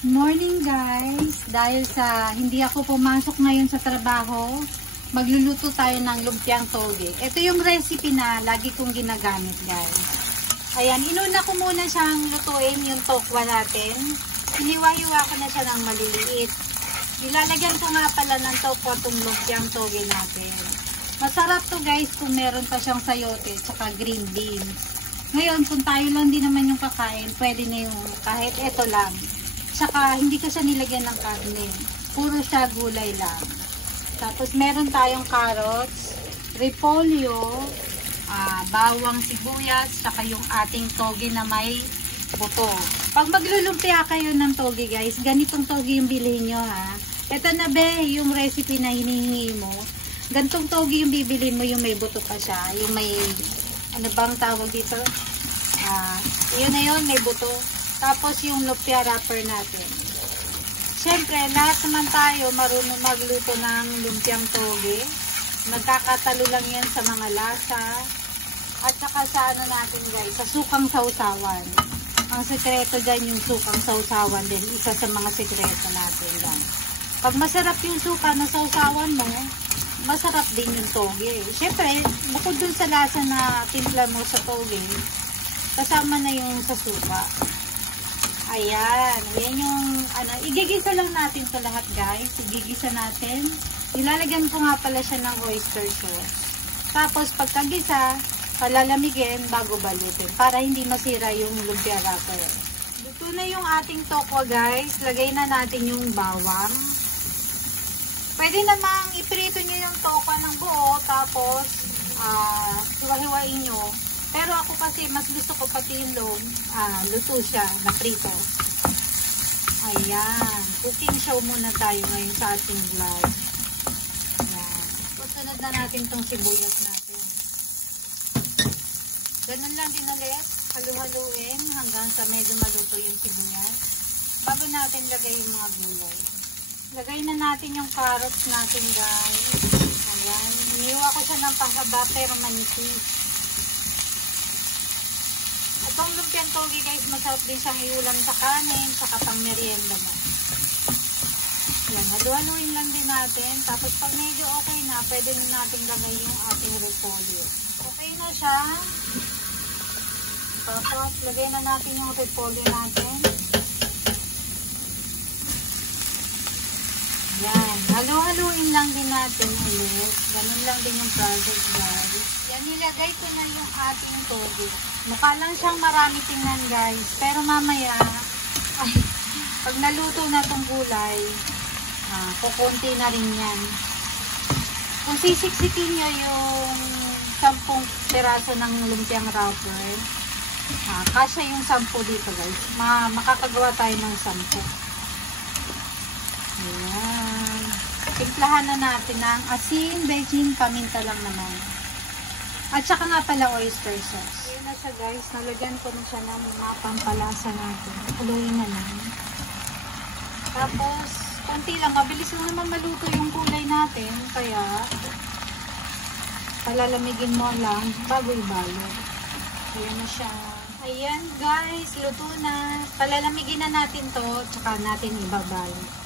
Morning guys! Dahil sa hindi ako pumasok ngayon sa trabaho, magluluto tayo ng lumpiang toge. Ito yung recipe na lagi kong ginagamit guys. Ayan, inuna ko muna siyang lutuin yung tokwa natin. Hiniwa-hiwa ko na siya ng maliliit. Nilalagyan ko nga pala ng tokwa itong lumpiang toge natin. Masarap to guys kung meron pa siyang sayote tsaka green beans. Ngayon, kung tayo lang din naman yung kakain, pwede na yung kahit ito lang. Saka hindi ko siya nilagyan ng karne. Puro siya gulay lang. Tapos meron tayong carrots, repolyo, bawang sibuyas, saka yung ating toge na may buto. Pag maglulumpia kayo ng toge guys, ganitong toge yung bilhin nyo ha. Ito na be, yung recipe na hinihingi mo. Gantong toge yung bibilhin mo, yung may buto pa siya. Yung may, ano bang tawag dito? Yun na yun, may buto. Tapos yung lumpia wrapper natin. Siyempre, lahat naman tayo marunong magluto ng lumpiang toge. Nagkakatalo lang yan sa mga lasa. At saka sa ano natin guys, sa sukang sausawan. Ang sekreto dyan yung sukang sausawan din. Isa sa mga sekreto natin dyan. Pag masarap yung suka na sausawan mo, masarap din yung toge. Siyempre, bukod dun sa lasa na timpla mo sa toge, kasama na yung sa suka. Ayan, ayan yung, igigisa lang natin ito lahat guys. Igigisa natin. Ilalagyan ko nga pala siya ng oyster sauce. Tapos pagkagisa, palalamigin bago balutin para hindi masira yung lumpia wrapper. Luto na yung ating tokwa guys. Lagay na natin yung bawang. Pwede namang iprito nyo yung tokwa ng buo, tapos hiwa-hiwain nyo. Pero ako kasi mas gusto ko pati yung loob, luto siya, na prito. Ayan. Cooking show muna tayo ngayon sa ating vlog. Ayan. Susunod na natin tong sibuyas natin. Ganun lang din ulit. Halu-haluin hanggang sa medyo maluto yung sibuyas. Bago natin lagay yung mga gulay. Lagay na natin yung carrots natin guys. Ayan. Hiniwa ko siya ng pahaba pero manipis. Itong lumpiang toge guys, masarap din siyang iulam sa kanin, saka pang merienda mo. Yan, halu-haluin lang din natin. Tapos pag medyo okay na, pwede na natin lagay yung ating repolyo. Okay na siya. Tapos lagay na natin yung repolyo natin. Yan, halu-haluin lang din natin ulit. Ganun lang din yung process guys. Yan, nilagay ko na yung ating toge. Mukha lang siyang marami tingnan guys. Pero mamaya, pag naluto na tong gulay, kukunti na rin yan. Kung sisiksikin nyo yung 10 piraso ng lumpiang wrapper, kasya yung 10 dito guys. Makakagawa tayo ng 10. Ayan. Timplahan na natin ng asin, bechin, paminta lang naman. At saka nga pala oyster sauce. Ayan na siya guys. Nalagyan ko na siya ng mga pampalasa natin. Haluin na lang. Tapos, konti lang. Mabilis lang naman maluto yung gulay natin. Kaya, palalamigin mo lang bago ibalo. Ayan na siya. Ayan guys. Luto na. Palalamigin na natin to. Tsaka natin ibabalo.